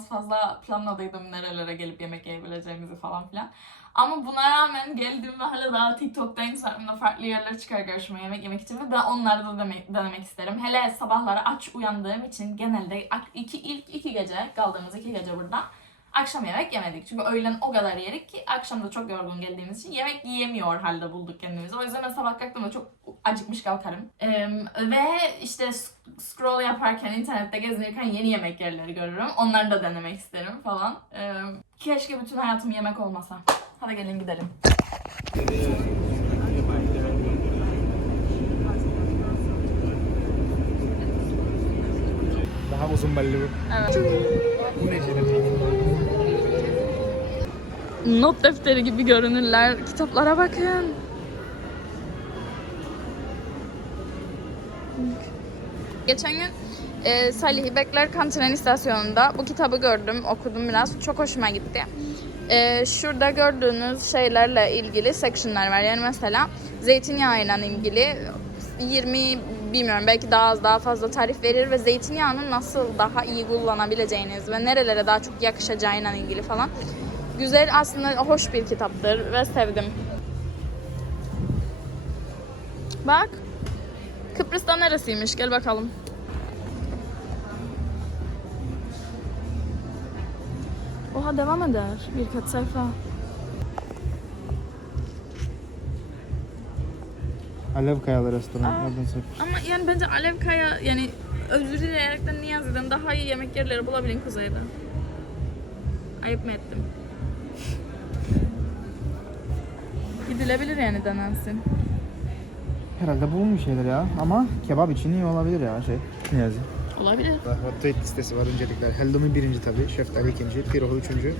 inanılmaz fazla planladıydım nerelere gelip yemek yiyebileceğimizi falan filan. Ama buna rağmen geldim ve hala daha TikTok'ta Instagram'da farklı yerler çıkar karşıma yemek yemek için ve ben onları da denemek isterim. Hele sabahları aç uyandığım için genelde iki, ilk iki gece kaldığımız iki gece burada akşam yemek yemedik. Çünkü öğlen o kadar yedik ki akşam da çok yorgun geldiğimiz için yemek yiyemiyor halde bulduk kendimizi. O yüzden ben sabah kalktığımda çok acıkmış kalkarım. Ve işte scroll yaparken, internette gezinirken yeni yemek yerleri görürüm. Onları da denemek isterim falan. Keşke bütün hayatım yemek olmasa. Hadi gelin gidelim. Daha uzun belli bu. Bu ne şimdi? Not defteri gibi görünürler. Kitaplara bakın. Geçen gün e, Salih Bekler Kantren istasyonunda bu kitabı gördüm, okudum biraz. Çok hoşuma gitti. E, şurada gördüğünüz şeylerle ilgili sectionlar var. Yani mesela zeytinyağıyla ilgili 20 bilmiyorum belki daha az daha fazla tarif verir ve zeytinyağını nasıl daha iyi kullanabileceğiniz ve nerelere daha çok yakışacağıyla ilgili falan. Güzel aslında hoş bir kitaptır ve sevdim. Bak. Kıbrıs'ta neresiymiş? Gel bakalım. Oha devam eder. Birkaç sayfa. Alev Kayalı Restoran. Oradan sor. Ama yani bence Alev Kaya yani özür dileyerekten Niyazi'den daha iyi yemek yerleri bulabilin kuzeyde. Ayıp mı ettim? Gidilebilir yani denensin. Herhalde bulmuş şeyler ya. Ama kebap için iyi olabilir ya şey. Niyazi. Olabilir. Hot listesi var öncelikler. Hellomi birinci tabii. Şeftali ikinci. Pirohu üçüncü.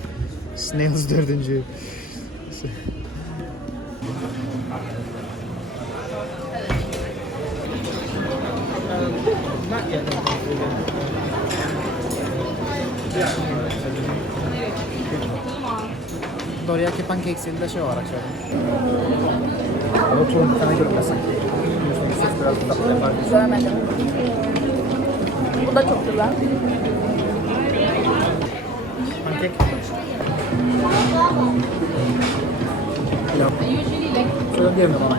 Snails dördüncü. Doriyaki pancakes'inde şey olarak söyleyeyim. Oturun bir tane görmesin. Ses biraz tatlı yapar. Görmedim. Bu da çok güzel. Pankek. Pilav. Şöyle diyelim bana.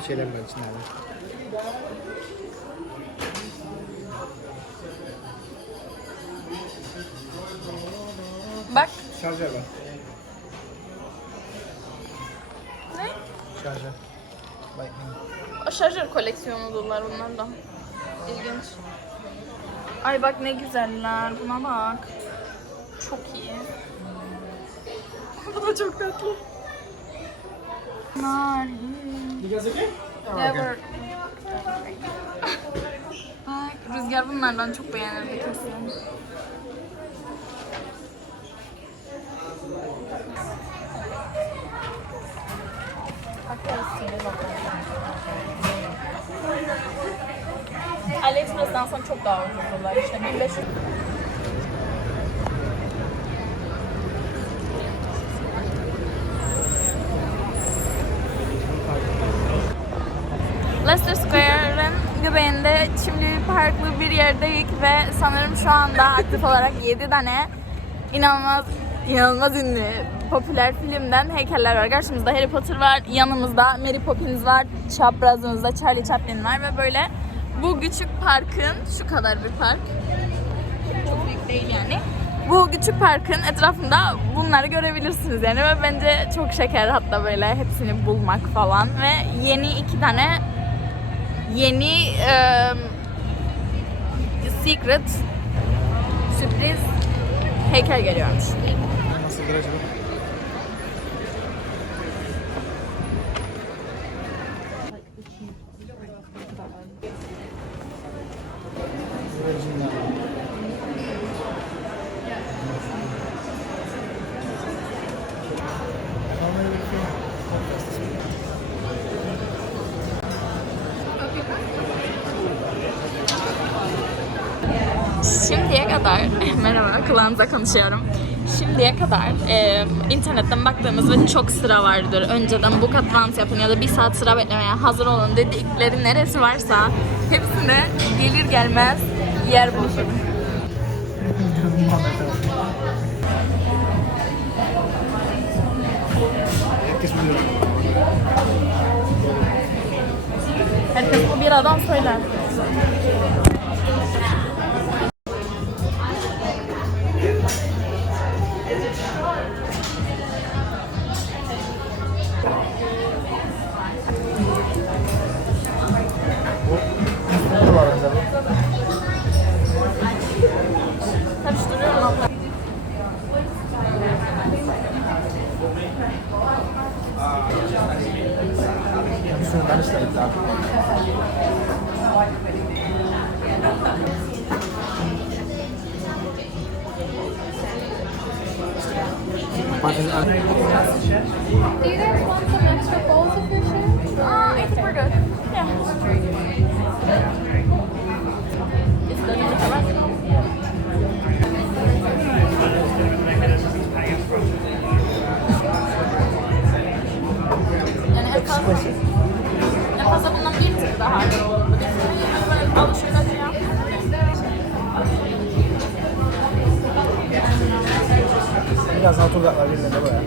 bir şeyler var içinde. Bak. Şarjör var. Ne? Lightning. O şarjör koleksiyonudular bunlar da. İlginç. Ay bak ne güzeller. Buna bak. Çok iyi. Bu da çok tatlı. Bunlar. You guys okay? Never. Bak Rüzgar bunlardan çok beğenirdi kesin. AliExpress'ten sonra çok daha ucuzdular. İşte 1500 Leicester Square'ın göbeği Bey'inde şimdi parklı bir yerdeyiz ve sanırım şu anda aktif olarak 7 tane inanılmaz inanılmaz ünlü popüler filmden heykeller var. Karşımızda Harry Potter var, yanımızda Mary Poppins var, çaprazımızda Charlie Chaplin var ve böyle bu küçük parkın şu kadar bir park. Çok büyük değil yani. Bu küçük parkın etrafında bunları görebilirsiniz yani ve bence çok şeker hatta böyle hepsini bulmak falan ve yeni iki tane yeni eee, secret sürpriz heykel geliyormuş. Nasıldır acaba? Şimdiye kadar, merhaba kulağınıza konuşuyorum. Şimdiye kadar e, internetten baktığımız ve çok sıra vardır. Önceden book advance yapın ya da bir saat sıra beklemeye hazır olun dedikleri neresi varsa hepsine gelir gelmez yer. Herkes biliyor. Herkes bu bir adam söyler. Do you guys want some extra bowls of your shrimp? Aa, I think we're good. Yeah. İstediğiniz kadar. Yani en fazla, Biraz daha tuzaklar birine de ya.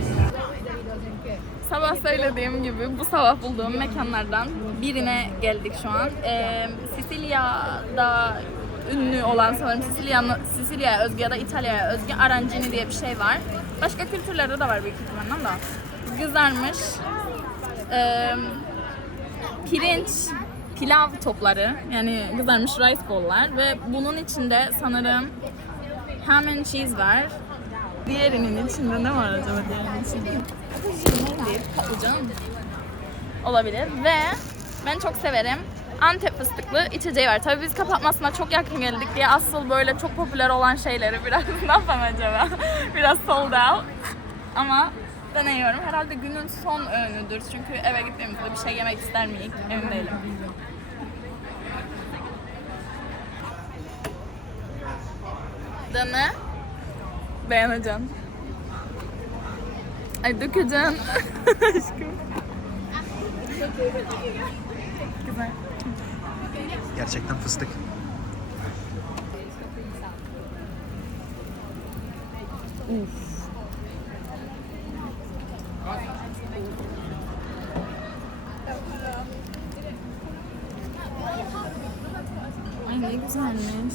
Sabah söylediğim gibi bu sabah bulduğum mekanlardan birine geldik şu an. Ee, Sicilya'da ünlü olan sanırım Sicilya'ya Sicilya'ya özgü ya da İtalya'ya özgü arancini diye bir şey var. Başka kültürlerde de var büyük ihtimalle ama kızarmış ee, pirinç pilav topları yani kızarmış rice bowl'lar ve bunun içinde sanırım ham and cheese var. Diğerinin içinde ne var acaba diğerinin içinde? Neydi? Patlıcan olabilir ve ben çok severim. Antep fıstıklı içeceği var. Tabii biz kapatmasına çok yakın geldik diye asıl böyle çok popüler olan şeyleri biraz ne yapalım acaba? biraz sold out. Ama deniyorum. Herhalde günün son öğünüdür. Çünkü eve gittiğimizde bir şey yemek ister miyik? Emin değilim. Dene. Beğeneceksin. Ay dökeceksin. Aşkım. Güzel. Gerçekten fıstık. Ay ne güzelmiş.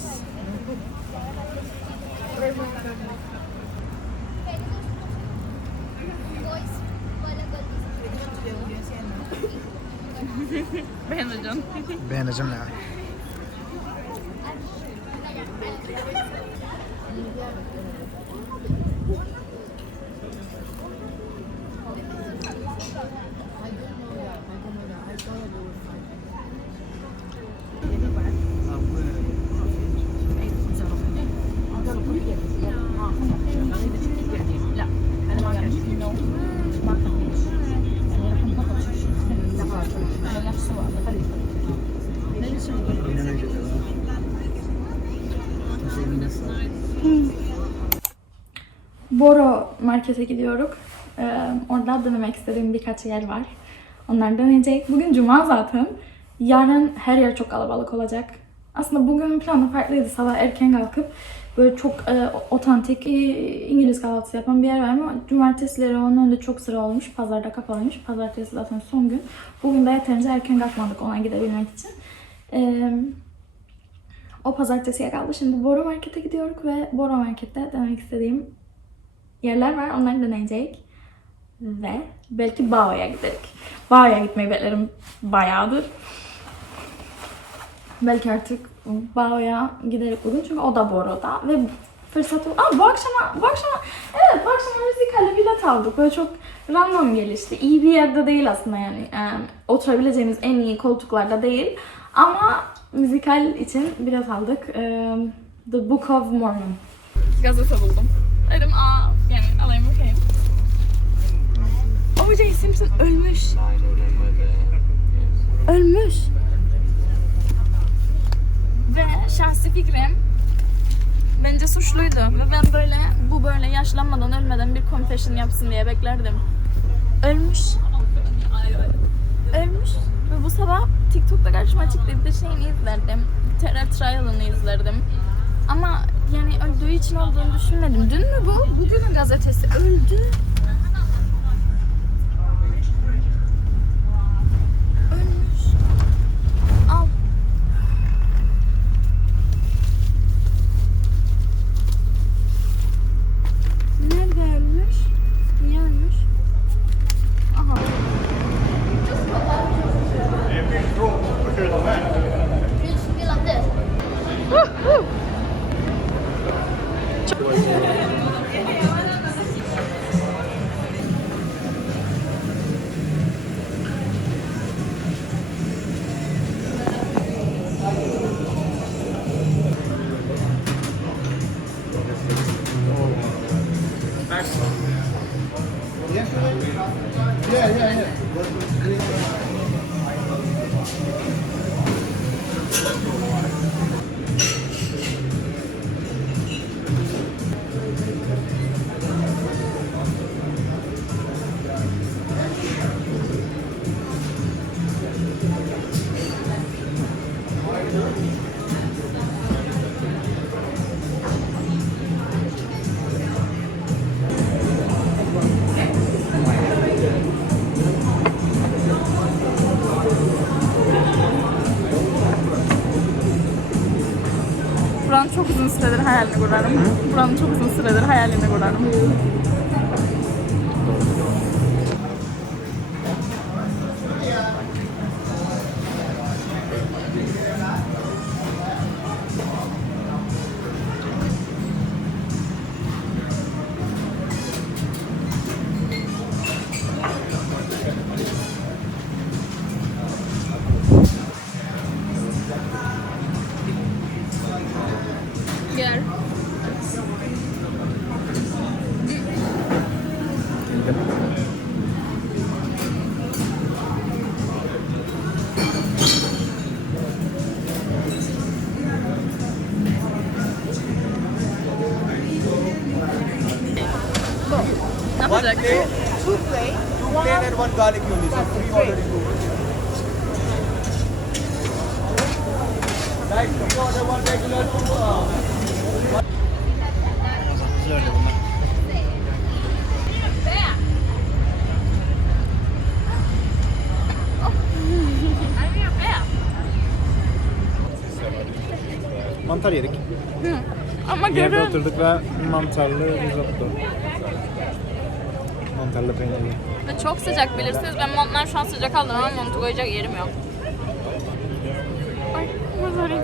Beğeneceksin. Beğeneceğim ya. Boro markete gidiyoruz. Ee, orada denemek istediğim birkaç yer var. Onlar deneyecek. Bugün cuma zaten. Yarın her yer çok kalabalık olacak. Aslında bugün planı farklıydı. Sabah erken kalkıp böyle çok e, otantik e, İngiliz kahvaltısı yapan bir yer var ama cumartesileri onun önünde çok sıra olmuş. Pazarda kapalıymış. Pazartesi zaten son gün. Bugün de yeterince erken kalkmadık ona gidebilmek için. E, o pazartesiye kaldı. Şimdi Bora Market'e gidiyoruz ve Bora Market'te denemek istediğim yerler var. Onları deneyecek. Ve belki Bao'ya giderik. Bao'ya gitmeyi beklerim bayağıdır. Belki artık Bao'ya giderik bugün çünkü o da Boro'da ve fırsat ol- Aa, bu akşama, bu akşama, evet bu akşama müzikale bilet aldık. Böyle çok random gelişti. İyi bir yerde değil aslında yani. Em, oturabileceğimiz en iyi koltuklarda değil. Ama müzikal için bilet aldık. Em, The Book of Mormon. Gazete buldum. Dedim aa yani alayım okey. O.J. Simpson ölmüş. Ölmüş. Ve şahsi fikrim bence suçluydu. Ve ben böyle bu böyle yaşlanmadan ölmeden bir confession yapsın diye beklerdim. Ölmüş. Ölmüş. Ve bu sabah TikTok'ta karşıma çıktı. Bir de şeyini izlerdim. Terror Trial'ını izlerdim. Ama öldüğü için olduğunu düşünmedim. Dün mü bu? Bugünün gazetesi. Öldü. Hayalini kurarım. Buranın çok uzun süredir hayalini kurarım. Ne yapacak? Two plain and one garlic only. So three order in two. Right, three order, one regular, two. Uh, bunlar. Mantar yedik. Ama Bir yerde görün. oturduk ve mantarlı risotto. Mantarlı peynirli. Ve çok sıcak bilirsiniz. Ben montlar şu an sıcak aldım ama montu koyacak yerim yok. Ay, mazarım.